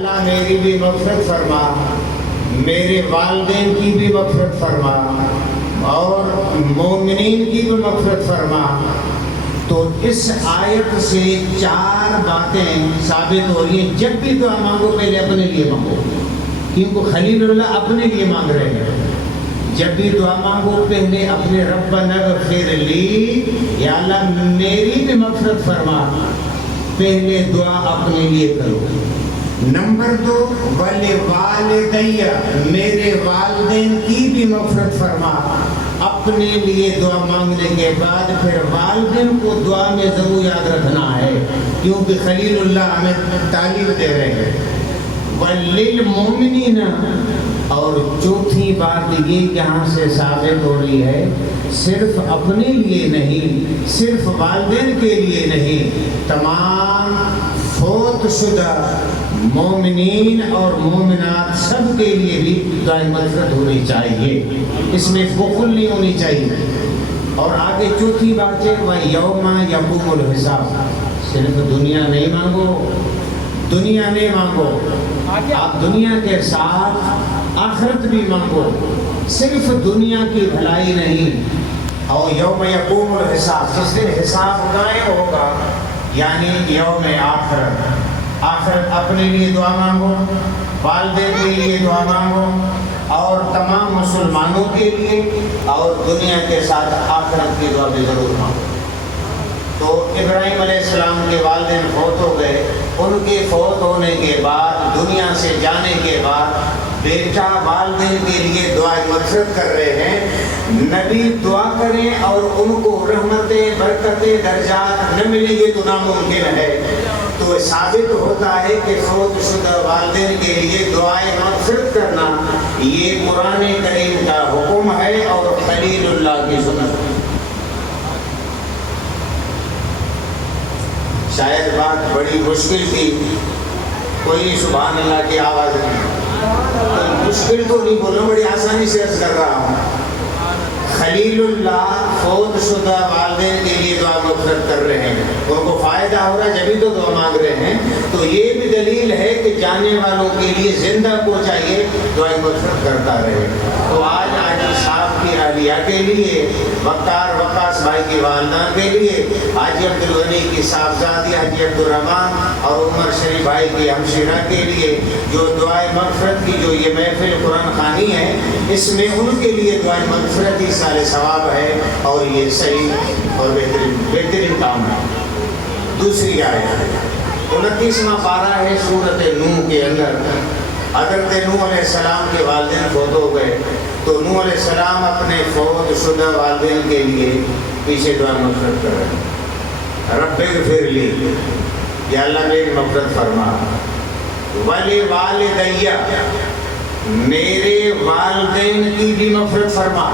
اللہ میری بھی مغفرت فرما، میرے والدین کی بھی مغفرت فرما اور مومنین کی بھی مغفرت فرما۔ تو اس آیت سے 4 باتیں ثابت ہو رہی ہیں۔ جب بھی دعا مانگو پہلے اپنے لیے مانگو، کیونکہ خلیل اللہ اپنے لیے مانگ رہے ہیں۔ جب بھی دعا مانگو پہلے اپنے ربنا اغفر لی، یا اللہ میری بھی مغفرت فرما، پہلے دعا اپنے لیے کرو۔ نمبر 2 وَلِوَالِدَيَّ، میرے والدین کی بھی مغفرت فرما۔ اپنے لیے دعا مانگنے کے بعد پھر والدین کو دعا میں ضرور یاد رکھنا ہے، کیونکہ خلیل اللہ ہمیں تعلیم دے رہے ہیں۔ وَلِلْمُؤْمِنِينَ، اور چوتھی بات یہ یہاں سے ثابت ہو رہی ہے، صرف اپنے لیے نہیں، صرف والدین کے لیے نہیں، تمام فوت شدہ مومنین اور مومنات سب کے لیے بھی دعائے مغفرت ہونی چاہیے، اس میں بخل نہیں ہونی چاہیے۔ اور آگے چوتھی بات ہے وَيَوْمَ يَقُومُ الْحِسَابُ، صرف دنیا نہیں مانگو، دنیا نہیں مانگو، آپ دنیا کے ساتھ آخرت بھی مانگو، صرف دنیا کی بھلائی نہیں۔ اور یوم یقوم الحساب، جس دن حساب قائم ہوگا، یعنی یوم آخرت، آخرت اپنے لیے دعا مانگو، والدین کے لیے دعا مانگو اور تمام مسلمانوں کے لیے، اور دنیا کے ساتھ آخرت کی دعا بھی ضرور مانگو۔ تو ابراہیم علیہ السلام کے والدین فوت ہو گئے، ان کے فوت ہونے کے بعد دنیا سے جانے کے بعد بیٹا والدین کے لیے دعائے مغفرت کر رہے ہیں۔ نبی دعا کریں اور ان کو رحمتیں برکتیں درجات نہ ملیں گے تو ناممکن ہے۔ تو ثابت ہوتا ہے کہ فوت شدہ والدین کے لیے دعائے مغفرت کرنا یہ قرآن کریم کا حکم ہے اور خلیل اللہ کی سنت ہے۔ شاید بات بڑی مشکل تھی، کوئی سبحان اللہ کی آواز نہیں، کوئی مشکل تو نہیں بولو، بڑی آسانی سے عرض کر رہا ہوں۔ خلیل اللہ فوت شدہ والدین کے لیے دعا مغفرت کر رہے ہیں، ان کو فائدہ ہو رہا ہے جبھی تو دعا مانگ رہے ہیں۔ تو یہ بھی دلیل ہے کہ جانے والوں کے لیے زندہ کو چاہیے دعائیں مغفرت کرتا رہے۔ تو آج حاجی صاحب کی اہلیہ کے لیے، وقار وقاص بھائی کی والدہ کے لیے، حاجی عبدالغنی کی صاحبزادی حاجی عبدالرحمان اور عمر شریف بھائی کی ہمشیرہ کے لیے جو دعائیں مغفرت کی جو یہ محفل قرآن خوانی ہے، اس میں ان کے لیے دعائیں مغفرت ہی سال ثواب ہے اور یہ صحیح اور بہترین کام ہے۔ دوسری آیت 29واں پارہ ہے سورۃ نوح کے اندر۔ حضرت نوح علیہ السلام کے والدین فوت ہو گئے تو نوح علیہ السلام اپنے فوت شدہ والدین کے لیے پیچھے دعا مغفرت کر رہے ہیں۔ رب اغفر لی، یا اللہ میری مغفرت فرما، وَلِوَالِدَيَّ، میرے والدین کی بھی مغفرت فرما،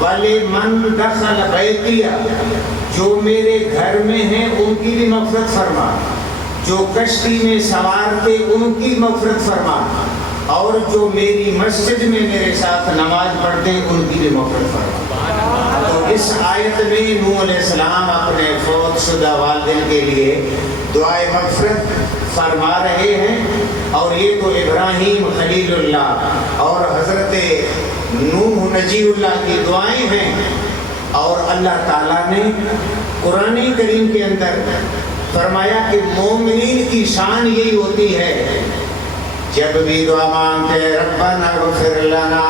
وَلِمَنْ دَخَلَ بَيْتِيَ، جو میرے گھر میں ہیں ان کی بھی مغفرت فرما، جو کشتی میں سوار تھے ان کی مغفرت فرما، اور جو میری مسجد میں میرے ساتھ نماز پڑھتے ان کی بھی مغفرت فرما۔ تو اس آیت میں نوح علیہ السلام اپنے فوت شدہ والدین کے لیے دعائے مغفرت فرما رہے ہیں، اور یہ تو ابراہیم خلیل اللہ اور حضرت نوح نجی اللہ کی دعائیں ہیں۔ اور اللہ تعالیٰ نے قرآن کریم کے اندر فرمایا کہ مومنین کی شان یہی ہوتی ہے، جب بھی دعا مانگتے ربنا اغفر لنا،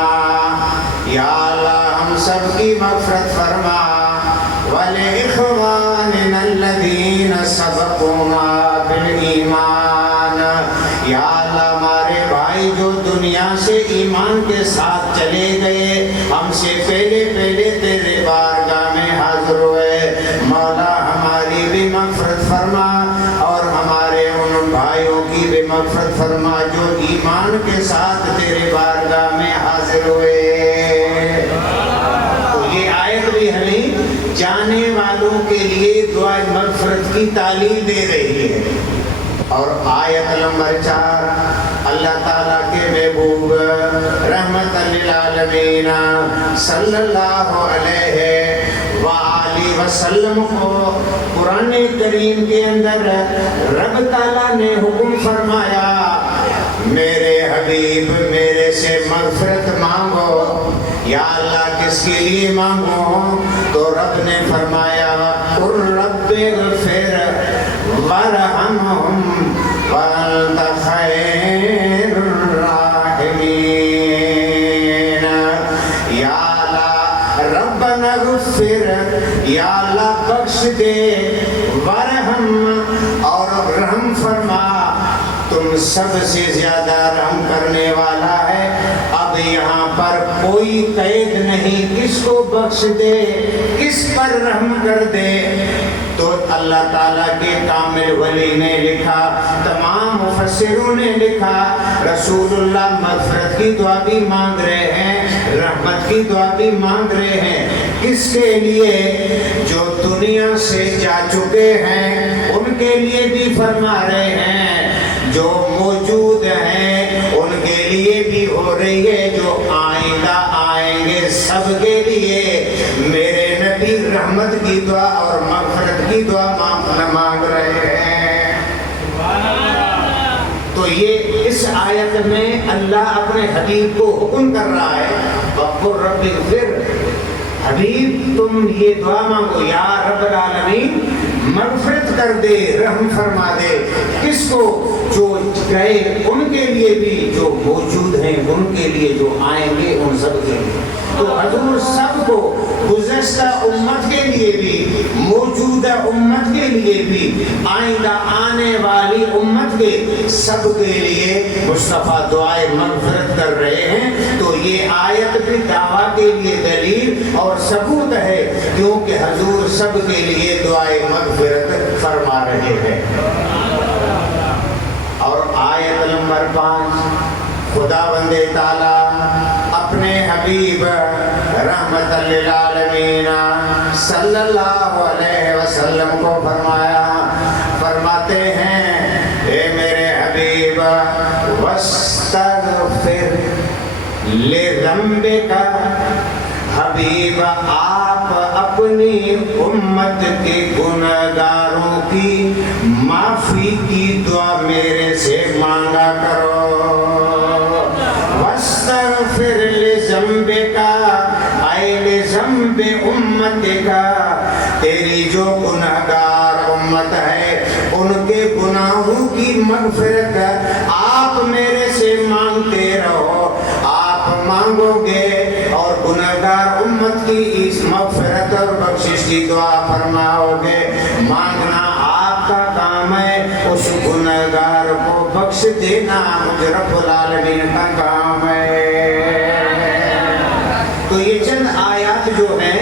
یا اللہ ہم سب کی مغفرت فرما، وَلِإِخْوَانِنَا الَّذِينَ سَبَقُونَا بِالْإِيمَانِ، یا اللہ ہمارے بھائی جو دنیا سے ایمان کے ساتھ چلے گئے، ہم سے پہلے تیرے بارگاہ میں حاضر ہوئے، مولا ہماری بھی مغفرت فرما اور ہمارے ان بھائیوں کی بھی مغفرت فرما جو ایمان کے ساتھ تیرے بارگاہ میں حاضر ہوئے۔ تو یہ آیت بھی ہمیں جانے والوں کے لیے دعا مغفرت کی تعلیم دے رہی ہے۔ اور آیت نمبر 4 اللہ تعالیٰ کے محبوب رحمت للعالمین صلی اللہ علیہ وآلہ وسلم کو قرآن کریم کے اندر رب تعالیٰ نے حکم فرمایا مغفرت مانگو. یا اللہ کس کے لیے مانگو؟ تو رب نے فرمایا قُلْ رَبِّ اغْفِرْ وَارْحَمْهُمْ وَأَنْتَ خَيْرُ الرَّاحِمِينَ. یا اللہ ربنا اغفر، یا اللہ بخش دے، وَارْحَمْ اور رحم فرما، تم سب سے زیادہ رحم کرنے والا ہے. اب یہاں پر کوئی قید نہیں کس کو بخش دے، کس پر رحم کر دے. تو اللہ تعالیٰ کے کامل ولی نے لکھا، تمام مفسروں نے لکھا، رسول اللہ مغفرت کی دعا بھی مانگ رہے ہیں، رحمت کی دعا بھی مانگ رہے ہیں. کس کے لیے؟ جو دنیا سے جا چکے ہیں ان کے لیے بھی فرما رہے ہیں، جو موجود ہیں ان کے لیے بھی ہو رہی ہے، جو آئندہ آئیں گے سب کے لیے میرے نبی رحمت کی دعا اور مغفرت کی دعا مانگ رہے ہیں. تو یہ اس آیت میں اللہ اپنے حبیب کو حکم کر رہا ہے، وَقُلْ رَبِّ اغْفِرْ، حبیب تم یہ دعا مانگو، یا رب العالمین مغفرت کر دے، رحم فرما دے. کس کو؟ جو گئے ان کے لیے بھی، جو موجود ہیں ان کے لیے، جو آئیں گے ان سب کے لیے. تو حضور سب کو، گزشتہ امت کے لیے بھی، موجودہ امت کے لیے بھی، آئندہ آنے والی امت کے سب کے لیے مصطفیٰ دعائے مغفرت کر رہے ہیں. تو یہ آیت بھی دعویٰ کے لیے دلیل اور ثبوت ہے، کیونکہ حضور سب کے لیے دعائے مغفرت فرما رہے ہیں. اور آیت نمبر 5، خداوند تعالیٰ اپنے حبیب رحمت للعالمین صلی اللہ علیہ وسلم کو فرماتے ہیں، اے میرے حبیب وَاسْتَغْفِرْ لِذَنبِكَ، حبیب آپ اپنی امت کے گناہگاروں کی معافی کی دعا میرے سے مانگا کرو. وَاسْتَغْفِرْ لِذَنبِكَ اَيْ لِذَنبِ أُمَّتِكَ، تیری جو گناہگار امت ہے ان کے گناہوں کی مغفرت آپ میرے سے مانگتے رہو. آپ مانگو گے اور گناہگار امت کی اس مغفرت اور بخشش کی دعا فرماؤ گے. مانگنا آپ کا کام ہے، اس گناہگار کو بخش دینا مجھ رب العالمین کا کام ہے. تو یہ چند آیات جو ہیں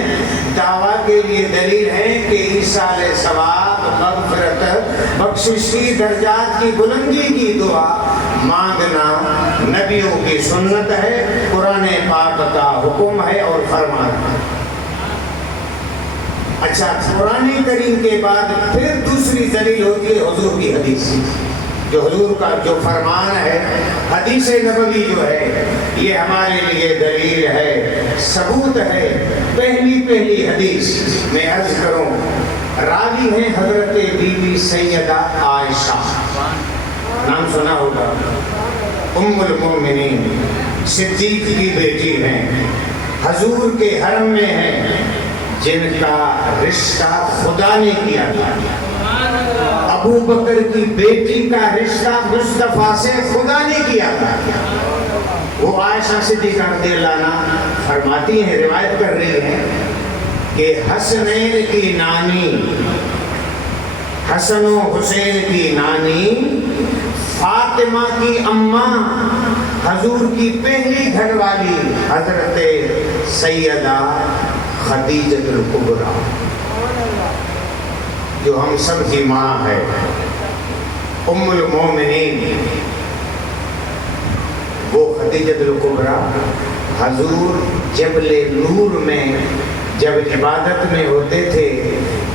دعویٰ کے لیے دلیل ہے کہ ایصال ثواب، مغفرت، بخشش کی درجات کی بلندی کی دعا مانگنا نبیوں کی سنت ہے، قرآن پاک کا حکم ہے اور فرمان ہے. اچھا، قرآن کریم کے بعد پھر دوسری دلیل ہوتی ہے حضور کی حدیث، جو حضور کا جو فرمان ہے، حدیث نبوی جو ہے یہ ہمارے لیے دلیل ہے، ثبوت ہے. پہلی حدیث میں عرض کروں، راوی ہیں حضرت بی بی سیدہ عائشہ، نام سنا ہوگا، ام المومنین، صدیق کی بیٹی ہیں، حضور کے حرم میں ہیں، جن کا رشتہ خدا نے کیا تھا. ابو بکر کی بیٹی کا رشتہ مصطفیٰ سے خدا نے کیا تھا. وہ عائشہ صدیقہ رضی اللہ عنہا فرماتی ہیں، روایت کر رہی ہیں کہ حسنین کی نانی، حسن و حسین کی نانی، فاطمہ کی اماں، حضور کی پہلی گھر والی حضرت سیدہ خدیجہ الکبریٰ، جو ہم سب کی ماں ہے، ام المومنین، وہ خدیجہ الکبریٰ حضور جبل نور میں جب عبادت میں ہوتے تھے،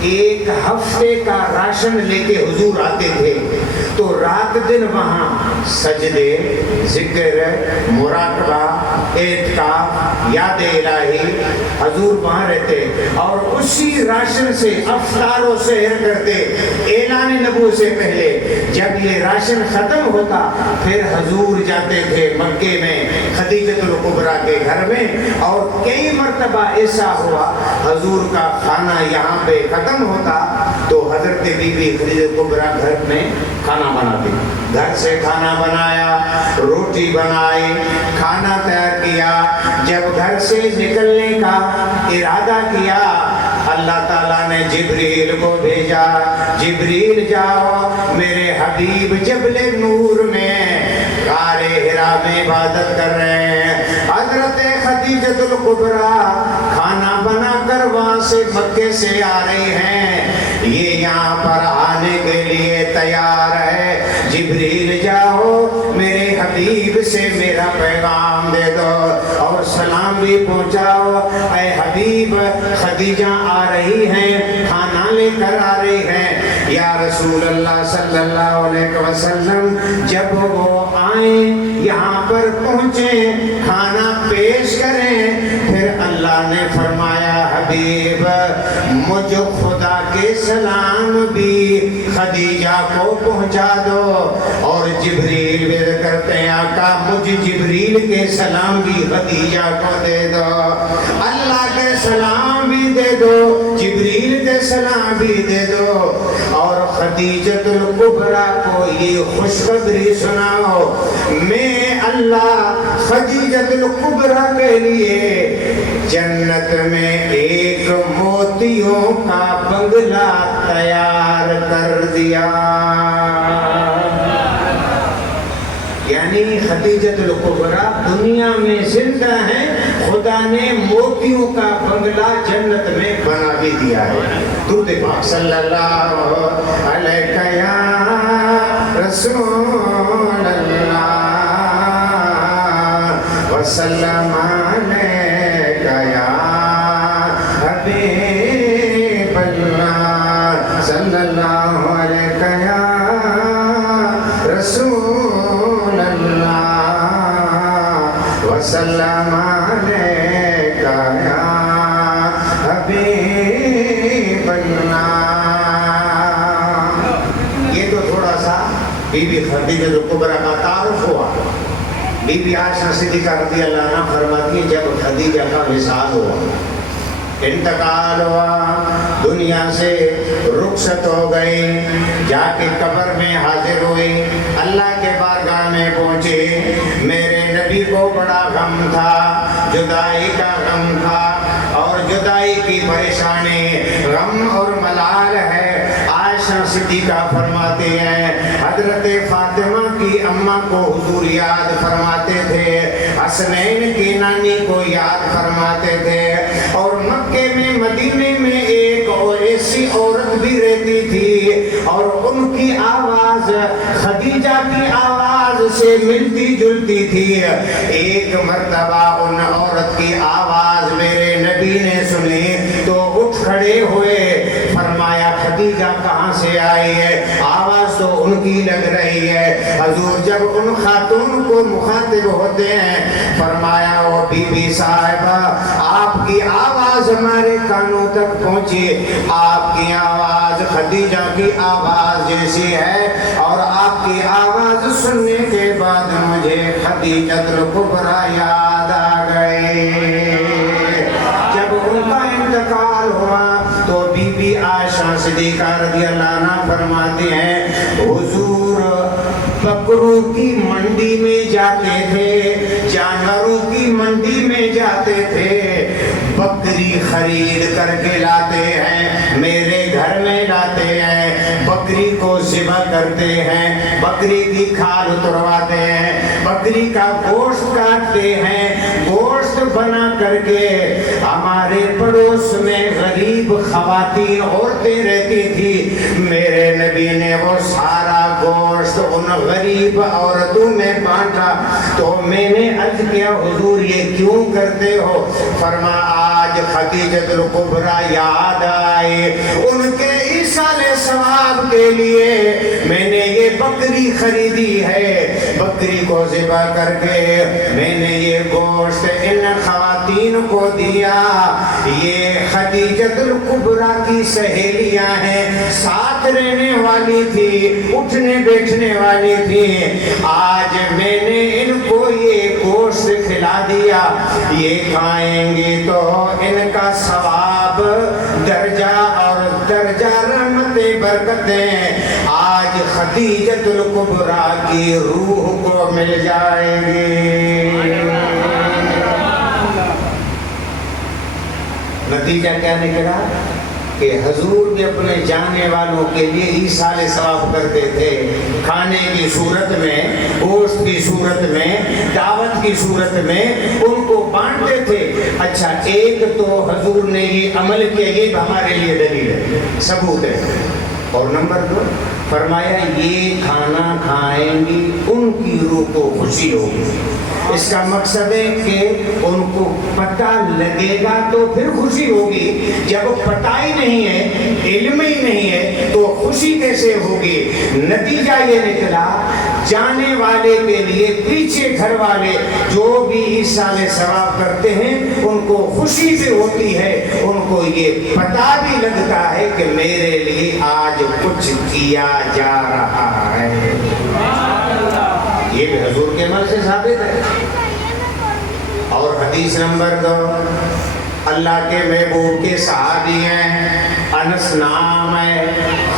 ایک ہفتے کا راشن لے کے حضور آتے تھے، تو رات دن وہاں سجدے ذکر، مراقبہ، اعتکاف، یاد الہی، حضور وہاں رہتے اور اسی راشن سے افطار و سحر کرتے اعلان نبوت سے پہلے۔ جب یہ راشن ختم ہوتا پھر حضور جاتے تھے مکے میں خدیجۃ الکبریٰ کے گھر میں، اور کئی مرتبہ ایسا ہوا حضور کا کھانا یہاں پہ ختم ہوتا تو حضرت بی بی خدیجۃ الکبریٰ گھر میں کھانا بناتی، گھر سے کھانا بنایا، روٹی بنائی، کھانا تیار کیا۔ جب گھر سے نکلنے کا ارادہ کیا اللہ تعالیٰ نے جبریل کو بھیجا، جبریل جاؤ میرے حبیب جبل نور میں غار حرا میں عبادت کر رہے ہیں۔ حضرت خدیجۃ الکبریٰ کھانا بنا کر وہاں سے مکے سے آ رہی ہیں، یہ یہاں پر آنے کے لیے تیار ہے۔ جبریل جاؤ میرے حبیب سے میرا پیغام دے دو اور سلام بھی پہنچاؤ، اے حبیب خدیجہ آ رہی ہیں، کھانا لے کر آ رہی ہیں۔ یا رسول اللہ صلی اللہ علیہ وسلم جب وہ آئیں یہاں پر پہنچیں کھانا پیش کریں، پھر اللہ نے فرمایا حبیب مجھ خدا کے سلام بھی خدیجہ کو پہنچا دو، اور جبریل بھی کرتے ہیں آقا مجھ جبریل کے سلام بھی خدیجہ کو دے دو، اللہ کے سلام بھی دے دو، جبریل کے سلام بھی دے دو، اور خدیجۃ الکبریٰ کو یہ خوشخبری سناؤ میں اللہ خدیجۃ الکبریٰ کے لیے جنت میں ایک موتیوں کا بنگلہ تیار کر دیا۔ یعنی خدیجۃ الکبریٰ دنیا میں زندہ ہیں، خدا نے موتیوں کا بنگلہ جنت میں بنا بھی دیا ہے۔ درود پاک صلی اللہ علیہ یا رسول اللہ وسلم علیہ یا حبیب اللہ صلی اللہ علیہ یا رسول اللہ وسلم علیہ یا حبیب اللہ۔ یہ تو تھوڑا سا بی بی خدیجہ الکبریٰ کا تعارف ہوا۔ بی بی عائشہ صدیقہ رضی اللہ عنہا فرماتی ہیں جب خدیجہ کا وصال ہوا، انتقال ہوا، دنیا سے رخصت ہو گئی، جا کے قبر میں حاضر ہوئی، اللہ کے بارگاہ میں پہنچے، میرے نبی کو بڑا غم تھا، جدائی کا غم تھا، اور جدائی کی پریشانی غم اور ملال ہے۔ عائشہ صدیقہ فرماتے ہیں حضرت فاطمہ کی اماں کو حضور یاد فرماتے تھے، حسنین کی نانی کو یاد فرماتے تھے، اور مکے میں مدینے میں ایک اور ایسی عورت بھی رہتی تھی اور ان کی آواز خدیجہ کی آواز سے ملتی جلتی تھی۔ ایک مرتبہ ان عورت کی آواز میرے نبی نے سنی تو اٹھ کھڑے ہوئے، فرمایا خدیجہ کہاں سے آئی ہے؟ آواز تو ان کی لگ رہی ہے۔ حضور جب ان خاتون کو مخاطب ہوتے ہیں فرمایا او بی بی صاحبہ آپ کی آواز ہمارے کانوں تک پہنچی، آپ کی آواز خدیجہ کی آواز جیسی ہے، اور آپ کی آواز سننے کے بعد مجھے خدیجۃ الکبریٰ یاد آ گئی۔ جب ان کا انتقال ہوا تو بی بی عائشہ صدیقہ رضی اللہ عنہا فرماتی ہیں حضور بکروں کی منڈی میں جاتے تھے، جانوروں کی منڈی میں جاتے تھے، بکری خرید کر کے لاتے ہیں، میرے گھر میں لاتے ہیں، بکری کو ذبح کرتے ہیں، بکری کی کھال اترواتے ہیں، بکری کا گوشت کاٹتے ہیں، گوشت بنا کر کے ہمارے پڑوس میں غریب خواتین عورتیں رہتی تھی، میرے نبی نے وہ سارا گوشت ان غریب عورتوں میں بانٹا۔ تو میں نے عرض کیا حضور یہ کیوں کرتے ہو؟ فرما آج خدیجۃ الکبریٰ یاد آئی، ان کے ایصال ثواب کے لیے میں نے یہ بکری خریدی ہے، بکری کو ذبح کر کے میں نے یہ گوشت ان خواتین کو دیا۔ یہ خدیجۃ الکبریٰ کی سہیلیاں ہیں، ساتھ رہنے والی تھی، اٹھنے بیٹھنے والی تھی، آج میں نے ان کو یہ گوشت کھلا دیا، یہ کھائیں گے تو ان کا ثواب درجہ اور درجہ رحمتیں برکتیں آج خدیجۃ الکبریٰ کی روح کو مل جائیں گی۔ نتیجہ کیا نکلا کہ حضور بھی اپنے جانے والوں کے لیے ایصال ثواب کرتے تھے، کھانے کی صورت میں، گوشت کی صورت میں، دعوت کی صورت میں ان کو بانٹتے تھے۔ اچھا، ایک تو حضور نے یہ عمل کیا، یہ ہمارے لیے دلیل ہے، ثبوت ہے۔ اور نمبر 2 فرمایا یہ کھانا کھائیں گی ان کی روح کو خوشی ہوگی۔ اس کا مقصد ہے کہ ان کو پتہ لگے گا تو پھر خوشی ہوگی، جب پتہ ہی نہیں ہے، علم ہی نہیں ہے تو خوشی کیسے ہوگی؟ نتیجہ یہ نکلا جانے والے کے لیے پیچھے گھر والے جو بھی ایصال ثواب کرتے ہیں ان کو خوشی بھی ہوتی ہے، ان کو یہ پتہ بھی لگتا ہے کہ میرے لیے آج کچھ کیا جا رہا ہے۔ یہ بھی حضور کے عمل سے ثابت ہے۔ اور حدیث نمبر 2 اللہ کے محبوب کے صحابی ہیں، انس نام ہے،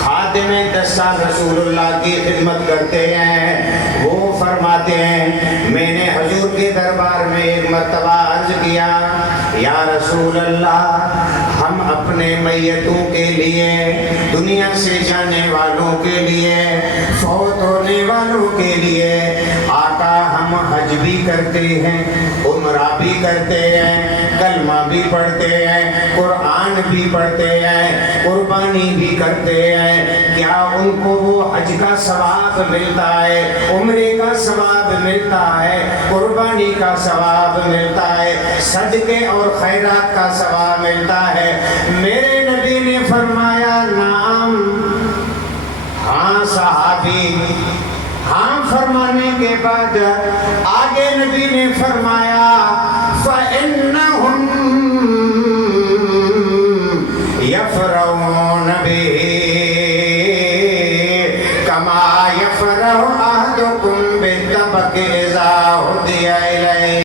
خادم 10 سال رسول اللہ کی خدمت کرتے ہیں۔ وہ فرماتے ہیں میں نے حضور کے دربار میں ایک مرتبہ عرض کیا یا رسول اللہ، ہم اپنے میتوں کے لیے، دنیا سے جانے والوں کے لیے، فوت ہونے والوں کے لیے آقا ہم حج بھی کرتے ہیں، عمرہ بھی کرتے ہیں، کلمہ بھی پڑھتے ہیں، قرآن بھی پڑھتے ہیں، قربانی بھی کرتے ہیں، کیا ان کو وہ حج کا ثواب ملتا ہے، عمرے کا ثواب ملتا ہے، قربانی کا ثواب ملتا ہے، صدقے اور خیرات کا ثواب ملتا ہے؟ میرے نبی نے فرمایا نعم، ہاں صحابی، ہاں فرمانے کے بعد آگے نبی نے فرمایا فَإِنَّهُمْ يَفْرَحُونَ بِهِ